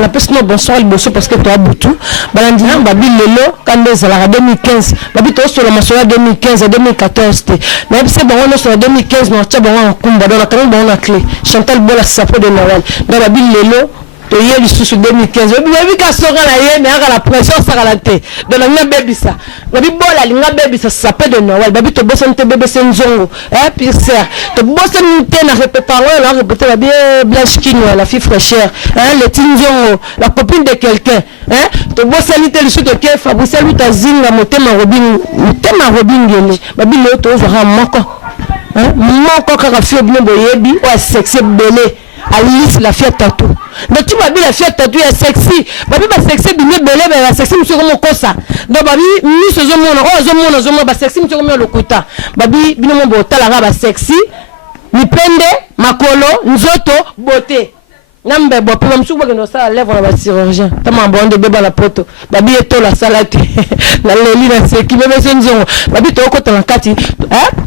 La personne bonsoir le bosso parce que toi boutou balandina babi lelo quand c'est la 2015 babi to sur la masola 2015 et 2014 mais c'est bon on sur la 2015 on tient bon on kumba dans la quand bon on a clé Chantal Bola sapo de Noël dans babi lelo to yeli sous 2015 babi ka sora la ye mais la pression ça la tête dans la baby ça babi bola linga baby ça sapo de Noël babi to bossa nte bébé senjongo puis c'est to bossa nte na répéter la répéter babi Blanche Kino la fille fraîcheur le tinjongo la copine de quelqu'un to bossa nte le sous de que Fabrice lui ta zinga motema robin ngene babi le to zo moko moko kaka fille bien boyebi ou sexy belé Alice la fille tatou. Donc tu m'as dit la fille tatou est sexy. Babi ba sexy bien belé mais la sexy monsieur comme ça. Donc babi mi ce zomo ba sexy monsieur comme le kota. Babi bino mo botala ba sexy. Ni pende makolo nzoto beauté. Nambe bo pe msuku ba keno ça lèvre ba chirurgien. Tama bonde beba la poto. Babi eto la salade. La leli na seki bebe senzo. Babi to kota na kati.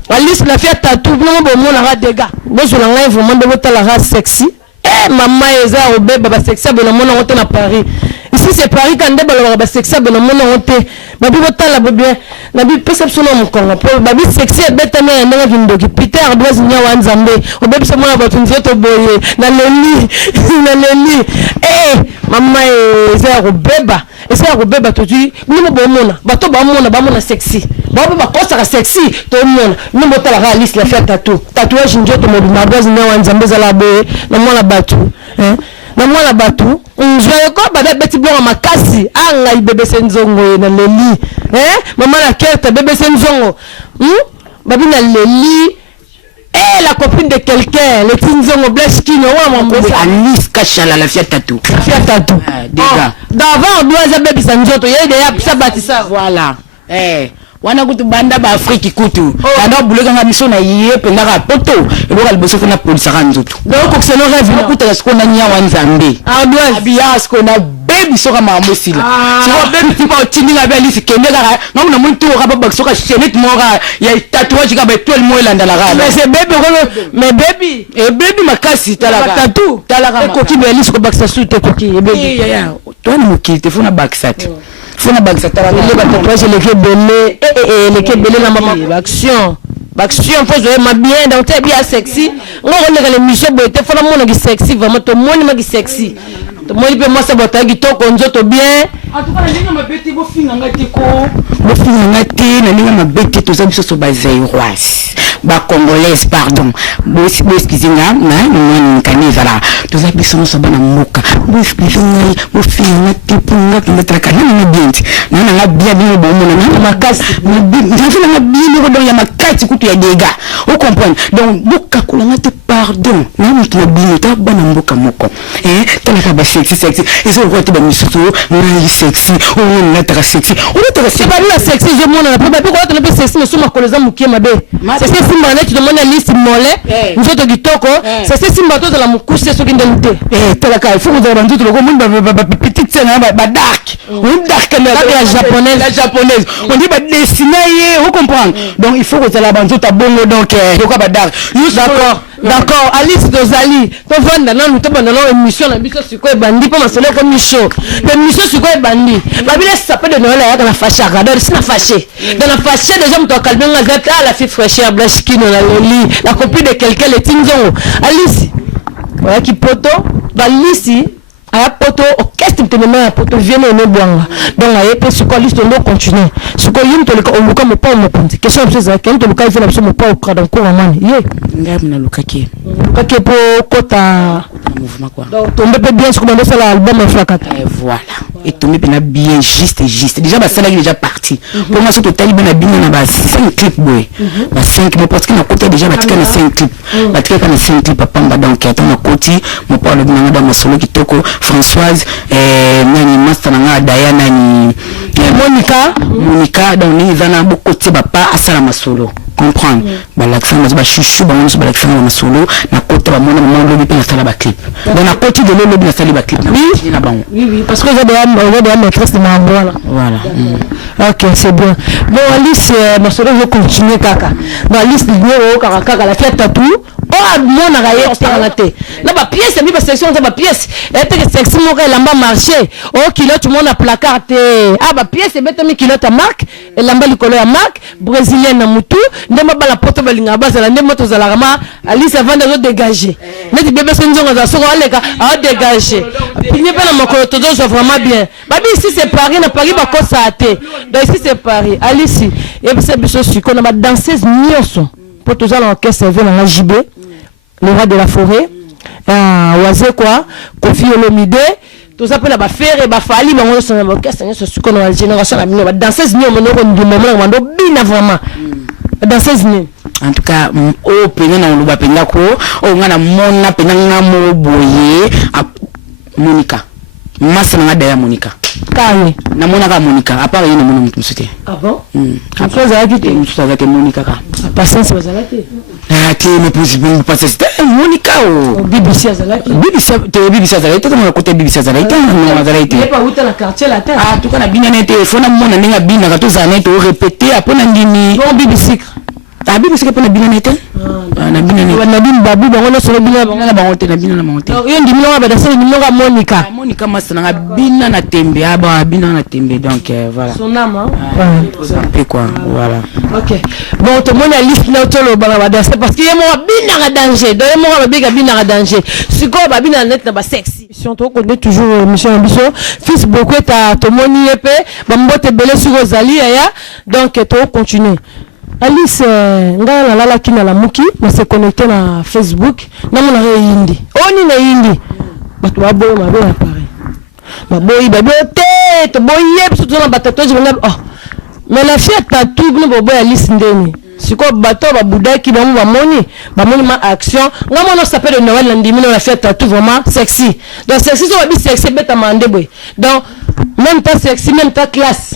Alice la fille tatou bino mo bo na dégâts. Bozo la ngai vraiment de botala ra sexy. Maman eza au bébé ba sexy ba na mona na Paris. Ici c'est Paris quand de ba sexy ba na mona hote. Babi botala bébé. Nabi perception na mukongo. Babi sexy beta na ndanga vindoki. Peter dois nya wa nzambe. O bébé se mona ba tunzoto boye. Na leli. Maman eza au bébé. Et c'est au bébé to tu. Ni mo bomona. Bato ba mona sexy. Ba kosa sexy to mona. Ni botala ra Alice la fait tatou. Tatouage njoto mo na dois nya wa nzambe za la boye. Na mona batu. Na mwana batu njoye ko bada beti blonga makasi anga ibebe senzongo na leli maman la carte bébé senzongo babi na leli la copine de quelqu'un le tinzongo Blanche Kino wa mambo Alice Kachala la fille tatou d'avant doit bébé sanjoto yede ya pisa batisa voilà wana kutu banda ba Afrique kutu kana buleka nga miso na yiye pe na poto eboka liboso fona police ka nzoto donc ko seno rêve no kuta sko na nya wa nzambe doit biya sko na baby soka mambo sila so baby tiba otini nga beli sikende ka ngamu na muntu ka baba soka chenet mora ya tatouage ka ba tol mo elanda la ka mais c'est baby mais baby baby makasi talaka tatou talaka ko ki beli sko baksa sute ko ki baby ya toi ni ki te fona baksat fona baksatara le tatouage le ke belé le ke belé na maman action faut jouer ma bien donc t'es bien sexy on regarde les missions beauté fona mona ki sexy vraiment to moni ma ki sexy to moni pe moi ça bota ki to konzo to bien en tout cas ninga mabeti bo finga ngati ko bo finga ngati na ninga mabeti to zabiso so bazairoise ba congolais pardon bo excusinga na ni kanisa la tous les personnes sont bana moka bo excusinga bo fina tipunga kinatra kana na binti na bia bino bo mona na makasi na bino ko donc ya makasi kutu ya dega vous comprenez donc boka kulanga te pardon na mutu bino ta bana mboka moko tala ba sexy et so ko te ba misusu na sexy on na tra sexy on na c'est pas la sexy je mona na pas ko te na sexy so makoleza mukie mabe c'est ça simba na tu demande liste mollet nzoto kitoko c'est ça simba to la mukuse so kindente tala ka il faut que bantu to ko mun ba petite scène ba dark une dark la japonaise on dit ba dessiner vous comprenez donc il faut que la bantu ta bongo donc ko ba dark d'accord Alice Dozali to vanda na luto banda na émission na biso siko ebandi pa masolo ko micho émission siko ebandi babile sapé de Noël ya na fâché radar sina fâché dans la fâché déjà mto kalbenga zata la fille fraîcheur blanche qui na loli la copine de quelqu'un le tinzongo Alice voilà qui poto balisi aya poto orchestre mtemema ya poto vienne ne bwanga donc aye pe siko liste ndo continuer siko yim to le ko luka mo pa mo ponti question c'est ça quand to luka vient mo pa au cadre ko amani ye ngam na luka ke po kota mouvement quoi donc tombe pe bien siko ndo ça l'album flakata et voilà et tombe pe na bien juste déjà ba sala déjà parti pour moi surtout tali bana bien na ba 5 clips boy ba 5 mais parce que na côté déjà ba tika na 5 clips ba tika na 5 clips papa donc attends na côté mo pa le bien dans ma solo kitoko Françoise nani master na Diana ni Monica donc ni zana beaucoup de papa asala masolo comprendre ba l'accent ba chouchou ba on ba l'accent na masolo na côté ba mona mona lobi pe na sala ba clip donc na côté de lobi na sala ba clip oui parce que j'ai de maîtresse de ma voilà OK c'est bien bon Alice masolo je continuer kaka dans Alice numéro kaka la fête tatou oh mon araye ternaté na ba pièce mi ba section ba pièce et que section mo ka lamba marché oh kilo tout monde a placard ah ba pièce beta mi kilo ta marque et lamba likolo ya marque brésilienne na mutu ndema bala poto balinga bazala ndema to zala kama Alice avant de dégager neti bébé senjonga za soko aleka a dégager pinye pe na makolo to zo vraiment bien babi ici c'est Paris na Paris ba ko sa té donc ici c'est Paris Alice et puis c'est biso siko na ba danseuse nyonso pour tous les orchestres servent dans la JB le roi de la forêt oisé quoi Kofi Olomide tout ça pour la faire et ba fali ba ngolo son orchestre nyonso siko na génération la bino ba danseuse nyonso no ko ndimo mando bina vraiment danseuse ni en tout cas o pena na oluba pena ko o ngana mona pena ngamo boye Monica massa na daya Monica kani na mona ka Monica à part yene mona mutu sute ah bon après ça qui te mutu avec Monica ka patience ça là ah qui me possible pas c'est Monica o BBC ça là BBC ça là comme côté BBC ça là non ça là été pas où dans quartier la terre ah tout kana bina na téléphone mona ninga bina ka to zana to répéter après na ndini bon BBC ah BBC ka pona bina na té na bina ni na bina babu ba ngona solo bina na ba ngote na bina na ngote yo ndimi no ba daseli ndimi no Monica massa na bina na tembe aba bina na tembe donc voilà son âme et quoi voilà OK bon to mona liste na to lo ba daseli parce que yemo bina na danger donc yemo ba bina na danger siko ba bina net na ba sexy si on to connaît toujours monsieur Ambiso fils beaucoup ta to moni epé ba mbote belé sur Rosalie ya donc to continuer Alice ngala lala kina la muki na se connecter na Facebook na mona hindi oni na hindi batu babo mabe na pare baboyi babo te to boye surtout na batato je oh mais la fille tatou no bobo Alice ndeni siko bato ba budaki ba moni ma action ngamo no s'appelle de Noël ndimi no la fille tatou vraiment sexy donc sexy so ba bi sexy beta mande boy donc même pas sexy même pas classe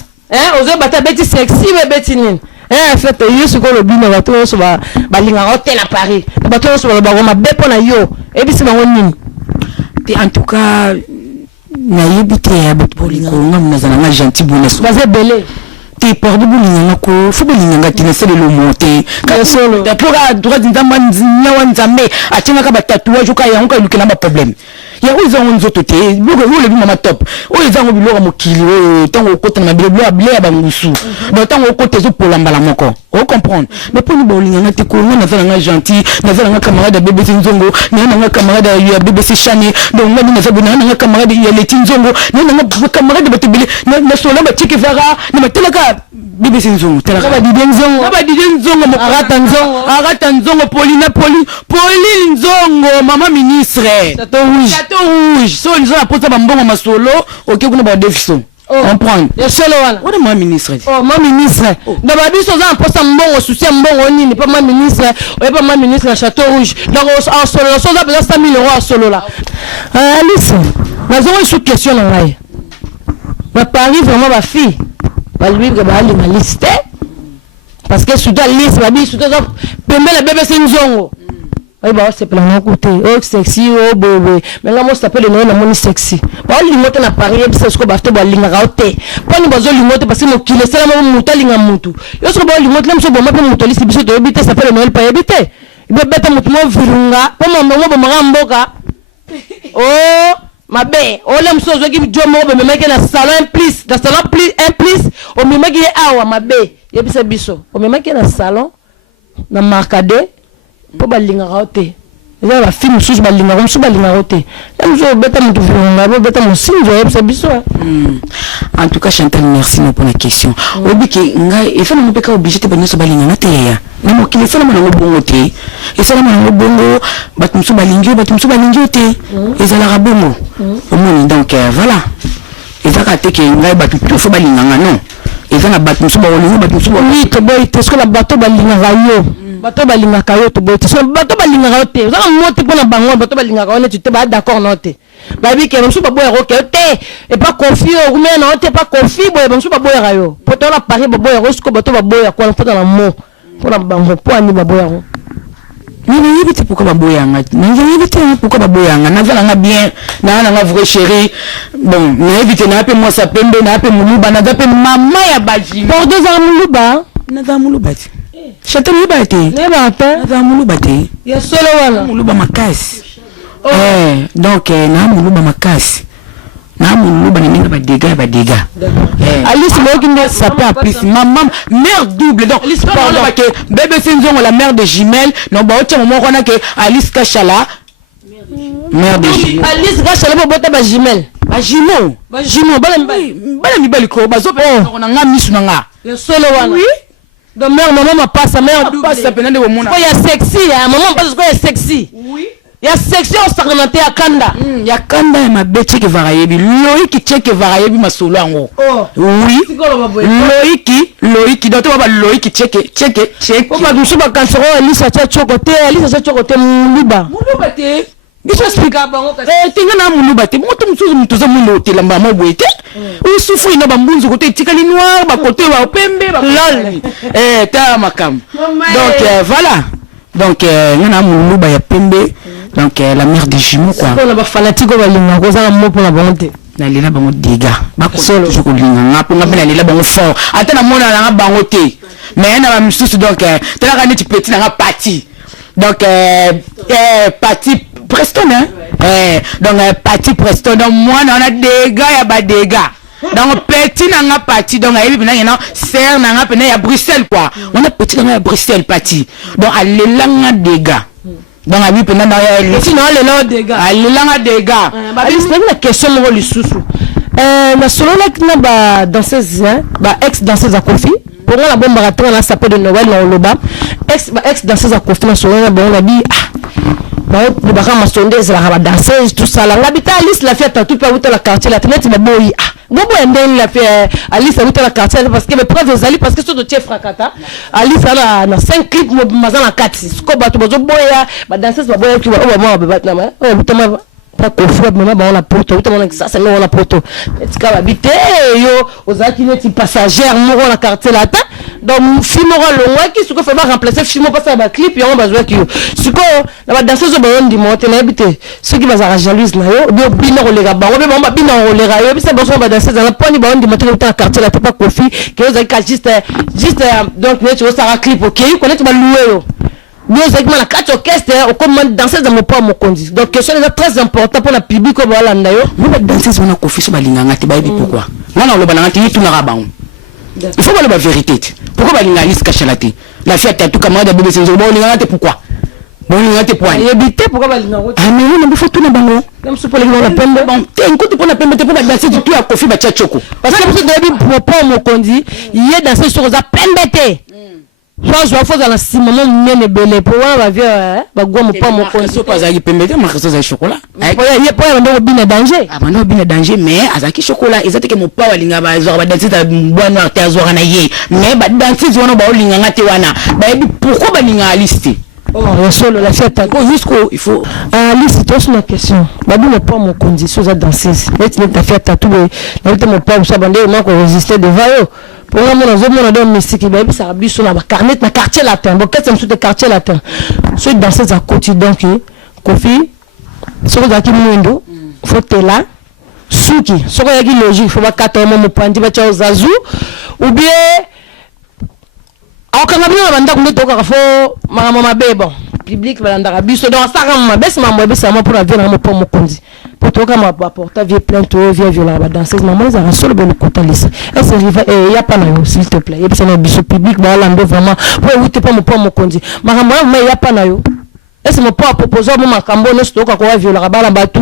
ozo bata beti sexy beti nini en fait yo siko lo bina bato so ba linga hotel à Paris bato so ba ma bepo na yo e bisi ba nini en tout cas na yebite ya bato linga ngam na zana gentil bonesso bazé belé te porte bolinga ko fu bolinga tina sele lo monter ka solo da pour droit d'indamba nyawa nzambe atinga ka ba tatouage ka yango ka lukena ba problème ya uza nzoto te boko le mama top o ezango biloko mokili o tango kota na biloko ya bangusu donc tango kota zo polamba la moko o comprendre mais pour nous bolinga te ko na zala gentil na zala camarade de BBC Nzongo na camarade ya BBC Chani donc na zabuna na camarade ya Leti Nzongo na camarade batibili na sola ba tiki vera na matelaka BBC Nzongo tala ba Didier Nzongo ba Didier Nzongo mo arata Nzongo Pauline Nzongo mama ministre Chateau rouge so Nzongo aposa bambongo masolo OK kuna ba defiso on prend ya solo wala wala ma ministre ma ministre da ba biso za aposa mbongo souci mbongo nini pas ma ministre ou pas ma ministre à Château Rouge donc en solo so za besoin 100 000 € en solo là Alice nazongo sous question na ngai ba Paris vraiment ba fille ba lui que ba ali ma liste parce que sous la liste ba biso to pembe la bébé Nzongo oui bah c'est plein à côté oh sexy oh bébé mais là moi ça s'appelle le nom mon sexy bah on limote na Paris c'est ce que bah te ba linga raoté pas ni bazo limote parce que mo kile c'est la mo muta linga mutu yo ce que bah limote là mo ba mutu liste biso to ebité ça s'appelle le Noël pas ebité ibe beta mutu mo virunga po mo ba mboka oh ma bé oh là mso zo ki jomo be me make na salon plus dans salon plus un plus o me make awa ma bé yebisa biso o me make na salon na marcade po balinga raote eza ba film sous balinga comme sous balinga raote emzo beta mutu virunga bo beta mo sinjo yebisa biso en tout cas Chantal merci pour la question obiki ngai e fana mpeka obligé te banyso balinga na teya na mo kile fana na bongo te e fana na bongo batumsu balingi te ezala rabongo omoni donc voilà ezaka te ke ngai batu fo balinga non ezana batumsu ba olingo batumsu ba oui to boy te ce que la bato balinga rayo bato balinga kayo to boy te so bato balinga rayo te ezaka moti pona bango bato balinga rayo tu te ba d'accord non te babi ke mso ba boy roke te et pas confie ou mais non te pas confie boy mso ba boy rayo poto la Paris ba boy rosko bato ba boy ko fota la mo pona bango po ani ba boy ro mais yebite pourquoi ba boy anga mais yebite pourquoi ba boy anga na vala nga bien na nga vrai chéri bon mais yebite na pe moi ça pembe na pe muluba na pe mama ya baji pour 2 ans muluba na za muluba ti Château muluba ti ne ba ta na za muluba ti ya solo wala muluba makasi donc na muluba makasi na muluba ni ninga ba dégâts Alice Moginde ça peut appeler maman mère double donc pardon que bébé Nzongo la mère de Jimel non ba otia moment qu'on a que Alice Kachala mère de Jimel Alice Kachala bo bota ba Jimel bala mi bali ko bazo pe on nga misu nga ya solo wana oui donc maman ma passe mère double passe penande wo mona ko ya sexy maman passe ko ya sexy oui ya section sakanate ya kanda ya kanda ya mabeche ke varayebi loiki cheke varayebi masolo yango oui loiki doto ba loiki cheke o ba dusu ba kansoro Elisa cha chokote muluba te biso explica bango kasi tinga na muluba te moto musuzu mutoza mundo telamba mobwete usufu ina bambunzu kote tikali noir ba kote ba pembe ba lol ta makam donc voilà donc yana muluba ya pembe donc la mère des jumeaux quoi on a fanatique ba linga ko za mo pour la bonté na lela bango diga ba ko solo je ko linga ngapo ngapo na lela bango fort ata na mona na bango te mais na ba misusu donc tela ka neti petit na parti donc parti Preston hein donc parti Preston donc moi na dégâts ya ba dégâts donc petit na nga parti donc ayebi bina yena ser na nga pena ya Bruxelles quoi on a petit na Bruxelles parti donc alela nga dégâts donc abi pena na ya petit na alela dégâts alela nga dégâts ba c'est la question mo lisusu na solo na ba danseuse hein ba ex danseuse à Kofi pour la bombe raton na sapé de Noël na Oloba ex danseuse à Kofi na solo na bon na bi le baka masonde za la danseuse tout ça la ngabita Alice la fête tout pas la quartier la tenete ba boyi gobo endeni la fête Alice a la quartier parce que les preuves zali parce que sur de chef frakata Alice na 5 clips mo mazana 4 ko bato bazo boya ba danseuse ba boya ki ba ba na ma butama pas confort maman ba on la poto butama ça c'est on la poto etika ba bité yo ozaki neti passagère mo la quartier la ta donc film longwa ki suko fa ba remplacer film passer ba clip yo bazwa ki yo suko na ba danseuse ba on di monter na bité ceux qui bazara jalouse na yo bi bino ko lega ba ba ba bino ko lega yo bi ça ba danseuse na poni ba on di monter na quartier la pas confie que yo zaki juste donc ne tu ça clip OK ko ne tu ba louer yo bien exactement la carte orchestre au comment danser dans mon pas mon conduit donc question est très important pour la public ko ba landa yo vous ba danser on a confie so ba linga ngati ba yebi pourquoi ngana lo ba ngati tout na rabang il faut pas la vérité pourquoi ba linga Alice Kachala te la fille a tout camarade de bébé Nzongo ba linga ngati pourquoi bolinga te point yebite pourquoi balinga ko ah mais on a faut tout na bango même si pour les gens pembe bon te nkoto pour na pembe te pour ba danser tout à Kofi ba tchachoko parce que vous devez propos mon kondi il est dans ces choses à pembe te je vois faut dans la simon mene belé pour va via ba gwa mo pas mon kondi so pas za pembe te marque ça za chocolat il y a pas ndo bina danger ah non bina danger mais azaki chocolat ezate ke mo pa walinga ba zo ba danser ta bwana te azora na ye mais ba danser zo na ba olinga ngate wana ba yebi pourquoi ba linga liste. Oh, solo la fête jusqu'au il faut Alice toi sur la question babu ne pas mon condition za danseuse mais tu n'as fait tout le na te mon pas ça bandé moi ko résister devant eux pour moi na zo mona don mystique baby ça biso na ba carnet na quartier latin bon qu'est-ce que c'est quartier latin so danseuse à côté donc Kofi soko za ki mwendo faut te là suki soko ya ki logique faut ba kata mo pandi ba cha zazu ou bien akanga bino banda kunde toka fo mama mabe bon public balanda biso donc ça rend mabe c'est maman besa pour la vie na mo pour mo kondi pour toka ma porta vie plainte via viola ba danseuse maman za rasolo be lokota lisa et c'est riva et y a pas na yo s'il te plaît et puis c'est na biso public ba lando vraiment pour outé pas mo kondi maman mais y a pas na yo et c'est mon pas proposer mo makambo no stoka ko viola ba la batu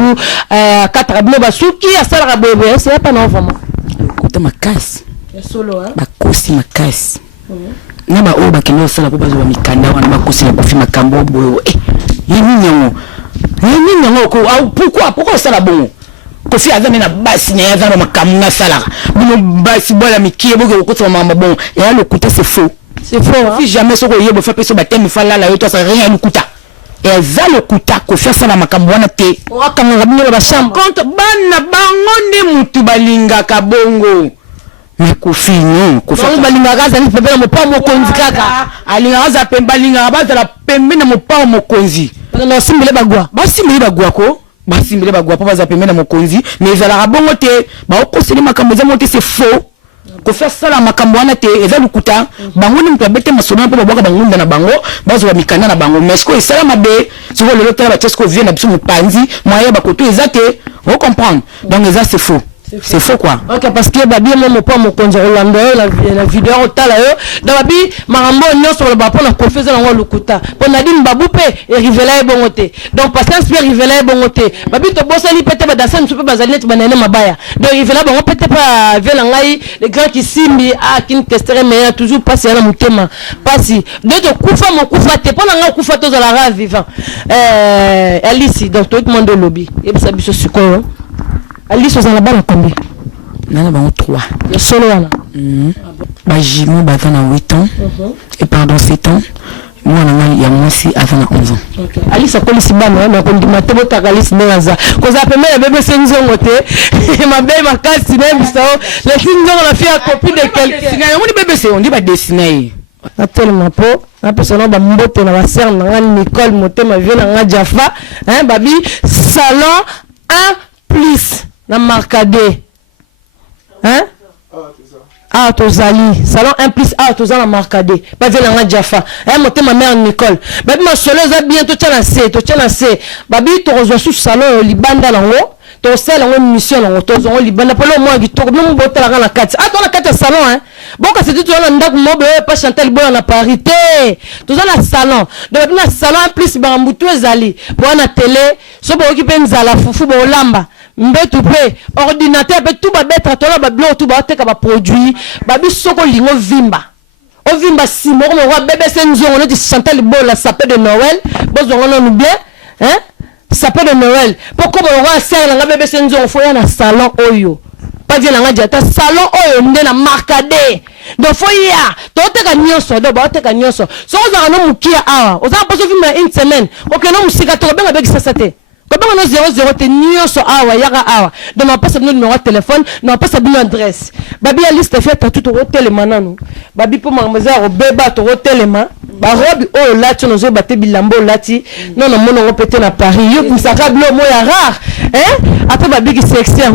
4 abino ba suki ya sala bébé c'est pas na vraiment kota makasi solo hein ba kosi makasi na ba oba kino sala ko bazo ba mikanda wana makosi na Kofi makambo boyo yini nyango ko au pourquoi sala bongo Kofi azana na basi na yazana makambo na sala bino basi bola mikie bogo ko tsoma mama bon et le côté c'est faux hein? Jamais soko yebo fa peso batemi fala la yo to ça rien lukuta et za le kuta ko fa sala makambo wana te o akanga bino ba chambre compte bana bango nde mutu balinga kabongo mais Kofi non Kofi balinga gaza ni pembe na mo pa mo konzi kaka alinga gaza pembe balinga baza la pembe na mo pa mo konzi na simbele bagwa ko basimbele bagwa pa baza pembe na mo konzi mais ezala bongo te ba okoseli makambo za monte c'est faux ko faire ça la makambo wana te eza lukuta bango ni mpabete masona pa babwaka bangunda na bango bazo ba mikana na bango mais ko esala mabe siko lelo tala ba tchesko vient na biso mupanzi moya ba koto ezate on comprendre donc eza c'est faux. C'est faux quoi. Ok parce que babi mo pas mo konza Rolando la vidéo otala yo da babi marambo nyonso le ba pona confeser na lukuta pona di mbabupe et rivela e bongote donc patience bien rivela e bongote babi to bosali pete ba danser nsupe bazali net banene mabaya donc rivela bongo pete pa vela ngai les grands qui simbi a kin testere mais toujours passer na mutema pasi de kufa mo kufa te pona nga kufa to za la rave vivant Alice donc tout le monde lobby et ça biso sikoyo Alice aux la balle combien? Nana ba 3. Le solo wana. Ba jimo ba na 8 ans et pardon 7 ans. Moi on a moi aussi avant 11 ans. OK. Alice a collé si bana na ko ndima te bota Alice nenaza. Ko za pemela bébé senzongo te. Ma belle ma kasi même ça. La senzongo la fille a copie de quelqu'un. Sina on dit bébé c'est on dit ba dessiner. A tellement po na personne ba mbote na ba sœur na Nicole motema vient na Jaffa hein babi salon 1 plus na marcadé hein ah tozali salon 1 plus ah tozala marcadé ba vela nga Jaffa hein moté ma mère Nicole ba ma solo za bien to tchana se babi to rezo sous salon libanda lango to sala ngo mission lango to zo libanda polo mo gi to mo botala na kati ah to na kati salon hein bon que c'est tout on ndak mo be pas Chantal Boy na parité to za na salon donc na salon 1 plus ba mbutu ezali bo na télé so bo okipe nzala fufu bo lamba mbetu pe ordinateur pe tout ba betra to la ba blo tout ba teka ba produit ba bisoko lingo vimba o vimba si mo ko bébé senzo on dit Chantal Boy la sapé de Noël bozongo non bien hein sapé de Noël pourquoi on va faire la bébé senzo on faut y na salon oyo pas dire la diata salon oyo nde na marcadé donc faut y a to teka nyonso do ba teka nyonso so za no mukia awa o za poso vimba une semaine ko ke no musika to benga beki sasate Comment on a 00 te nyonso awa yaga awa donc on passe notre numéro de téléphone on passe notre adresse babi a liste fait tout au téléman nanu babi pour mademoiselle robeba to téléman ba robi o lati no zo baté bilambo lati non non mono pété na Paris yo kusaka blo mo ya rare hein après babi qui sexy hein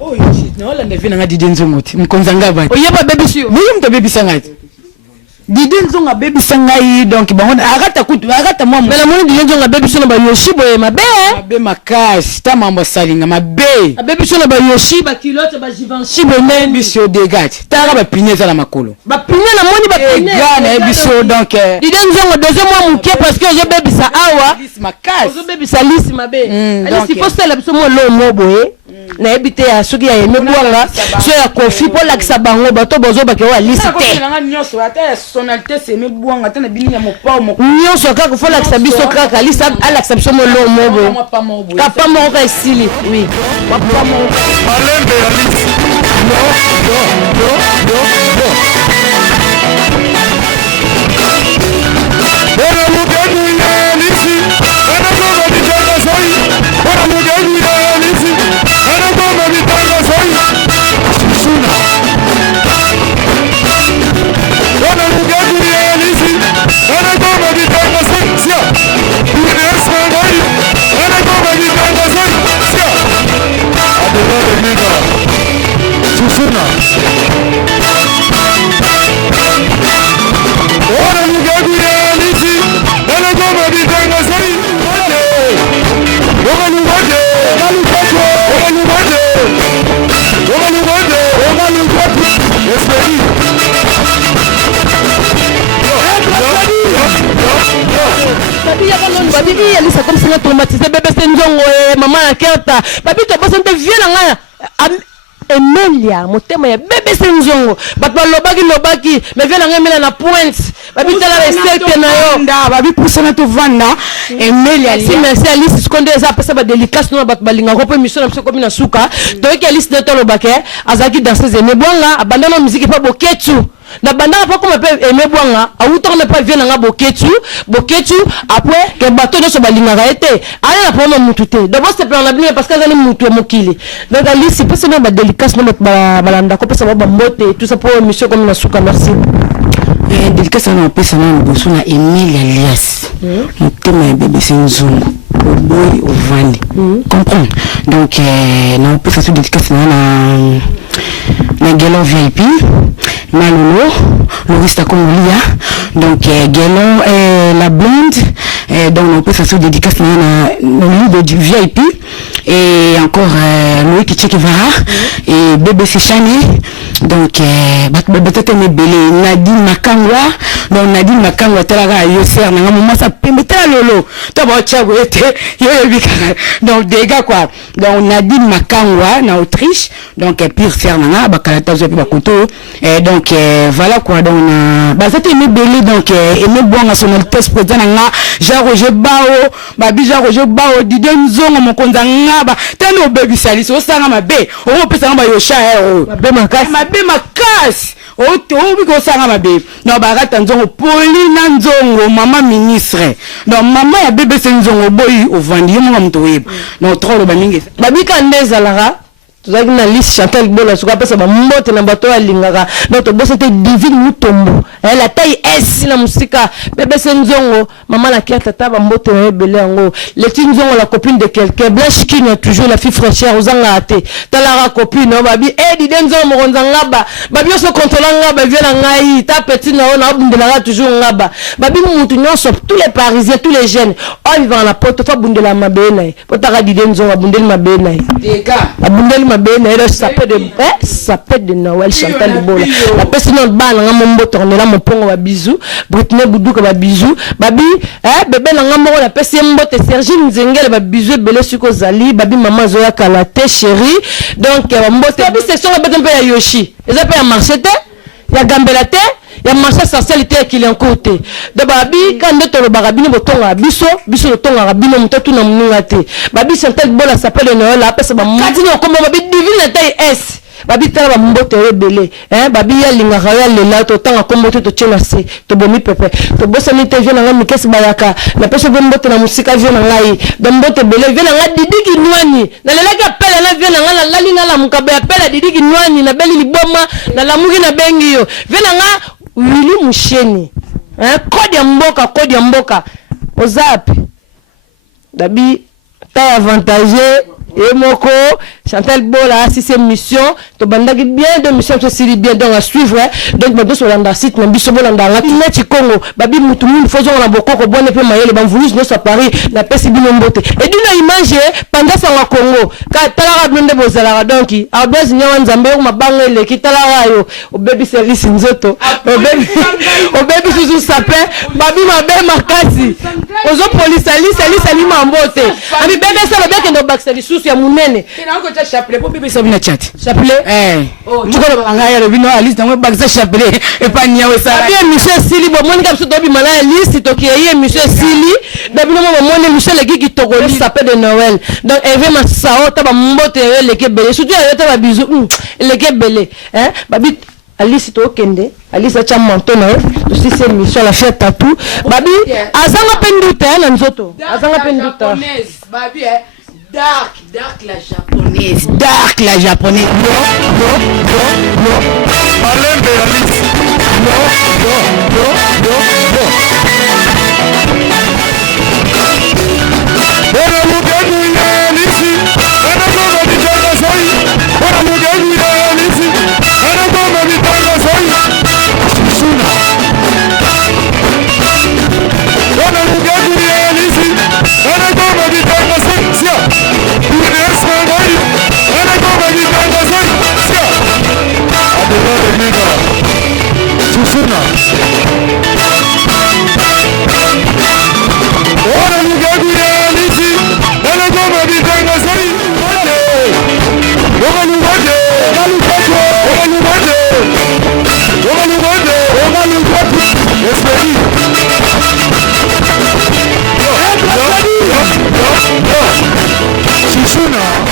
oh non la nevi na ngadi denzo moti mkonzanga ba o yeba baby si yo mto baby sangati Didé Nzonga baby sangai donc bon arrête moi mais la moni Didé Nzonga baby sona ba Yoshi boye mabe makas ta mambo salinga mabe baby sona ba Yoshi ba kilote ba Givenchy boye biso dégage ta ba pineza la makolo ba pineza la moni ba pineza na biso donc Didé Nzonga deuxième mois mukie parce que je baby sa awa makas je baby sa lisi mabe alors il faut cela biso mo lo mo boye na ebité ya soki ya yeme bwanga so ya kofi pour lakisa bango bato bozo ba ke wa lisi te nyonso ata sonalité c'est me bwanga ata na bini ya mopao mo nyonso kaka faut lakisa biso kaka lisa alakisa biso mo lo mo boye kapa mo ka esili oui papa mo alembe ya lisi Bora mugenu ya lisi ana goma bitanga soi Bora mugenu ya lisi ana goma bitanga soi Suna Bora mugenu ya lisi ana goma bitanga soi Sia Unesco ngai ana goma bitanga soi Sia Adoro miga Susuna Bora mugenu ya lisi ana goma bitanga soi Babi il ça comme si on traumatisé bébé c'est Nzongo maman la kerta babi to bosse te viens nga Emilia motema ya bébé c'est Nzongo bato lobaki mais viens nga mela na pointe babi tala recette na yo babi poussana to vanda Emilia merci Alice seconde za pesa ba délicace no bato balinga ko pe mission na biso ko bina suka to ki Alice de to lobake azaki dans ses aimés bonga abandona musique pas boketu na banda pa comme pe aimé bwanga autant ne pas vient nga boketu après que bateau ne so balinga été allez la prendre mutu te d'abord c'est plan la bien parce que ça mutu mokili donc Alice c'est pas seulement ba délicace no balanda ko pesa ba mbote tout ça pour mission comme na suka merci délicace na pesa na boso na Emilia Elias motema bébé c'est Nzongo au boy au vandi comprendre donc na pesa sur délicace na Gelo VIP Malolo Lorista Kongolia donc Gelo la blonde donc on peut faire sous dédicace na le du VIP et encore Loïc Tchekivara et bébé Sichani donc bébé tete mebele Nadine Makangwa donc Nadine Makangwa telaga yoser na maman ça pembe tela lolo to ba tchago ete yo bikara donc des gars quoi donc Nadine Makangwa na Autriche donc pire ser na bakalata zo pe bakoto et donc voilà quoi donc bah c'était mebele donc aimé bon son test président na Jean Roger Bao babi Jean Roger Bao Didé Nzongo mokonza ngaba tano baby salisi osanga mabe o pesa ngaba yo sha mabe makasi o biko sanga mabe no barata Nzongo Pauline Nzongo mama ministre donc mama ya bébé Nzongo boy au vandi yo mo mto weba no trop lo bamingi babi kandeza lara tuzaki na liste Chantal Bola suka pesa ba mbote na bato alingaka notre boss était divine mutombo la taille S na musika bébé Nzongo maman la kia tata ba mbote na ebele ngo Leti Nzongo la copine de quelqu'un Blanche qui a toujours la fille fraîcheur ozanga ate tala copine babi Didé Nzongo mokonza ngaba babi so contrôler ngaba vient ngai ta petite na ona bundela toujours ngaba babi mutu nyonso tous les parisiens tous les jeunes on vivant la porte fa bundela mabena potaka Didé Nzongo bundela mabena deka abundeli mabena ero sapet de Noël Chantal Bola la personne non ba na ngombo tourner mon pongo ba bisou Britney Bouduka ba bisou babi bébé na ngombo la personne mbote Serge Nzengele ba bisou belé suko zali babi maman zoya kalate chérie donc mbote babi c'est sur la bête ya Yoshi eza pe ya marché te ya gambela te ya marché sensualité qui est en côté de babi quand de tolo barabini botonga biso le tonga rabino mutatu na munga te babi Chantal Bola s'appelle de Noël la pesa ba mati no comme babi divine la taille S babi tala ba mbote rebele babi ya linga ya lela to tanga kombo to tchena se to bomi pepe to bosa ni te vena ngami kesi bayaka na pesa bo mbote na musika vena ngai ba mbote bele vena nga didiki nwani na lela ka pele na vena nga la linga la mukabe ya pele didiki nwani na beli liboma na lamuki na bengi yo vena nga Willy Musheni kodi ya mboka ozapi dabi ta avantage et moko Chantal Bola si c'est mission to bandaki bien de mission to sili bien donc à suivre donc ba doso landa site na biso bolanda la tineti Congo babi mutu mun faisons la bokoko bonne pe mayele ban voulu no sa Paris la pesi bino mbote et dina image pendant ça la Congo ka tala blonde bozala donc a bezi nyawa nzambe ko mabangele ki tala yo o baby service nzoto o baby susu sapin babi mabe makasi ozo police ali mambote ami bebe ça le bec no bakseli susu ya munene chapelet pour bébé ça vient chat chapelet oh tu connais pas ngaya le vino Alice dans bag ça chapelet et pas niawe ça bien monsieur Sili bon mon gars dobi mala Alice to ki yé monsieur Sili dobi no mon monsieur le qui togoli sapin de Noël donc Eve Masao ta ba mbote le kebele surtout ta ba bisou le kebele hein babi Alice to kende Alice a manto na aussi c'est mission la fête tatou babi azanga pendute na nzoto azanga pendute babi Dark la japonaise. Dark la japonaise. No. Malembe Alice. No. Bora mugenu ya Alice. Ana koma bitanga soi. Bora mugenu ya Alice. Ana koma bitanga soi. Suna. Bora mugenu ya Alice. Ana koma bitanga soi. Sia. Susuna. Ora mugagura Alice, ela goma bitanga sai. Oga lugade. Esperi. Susuna.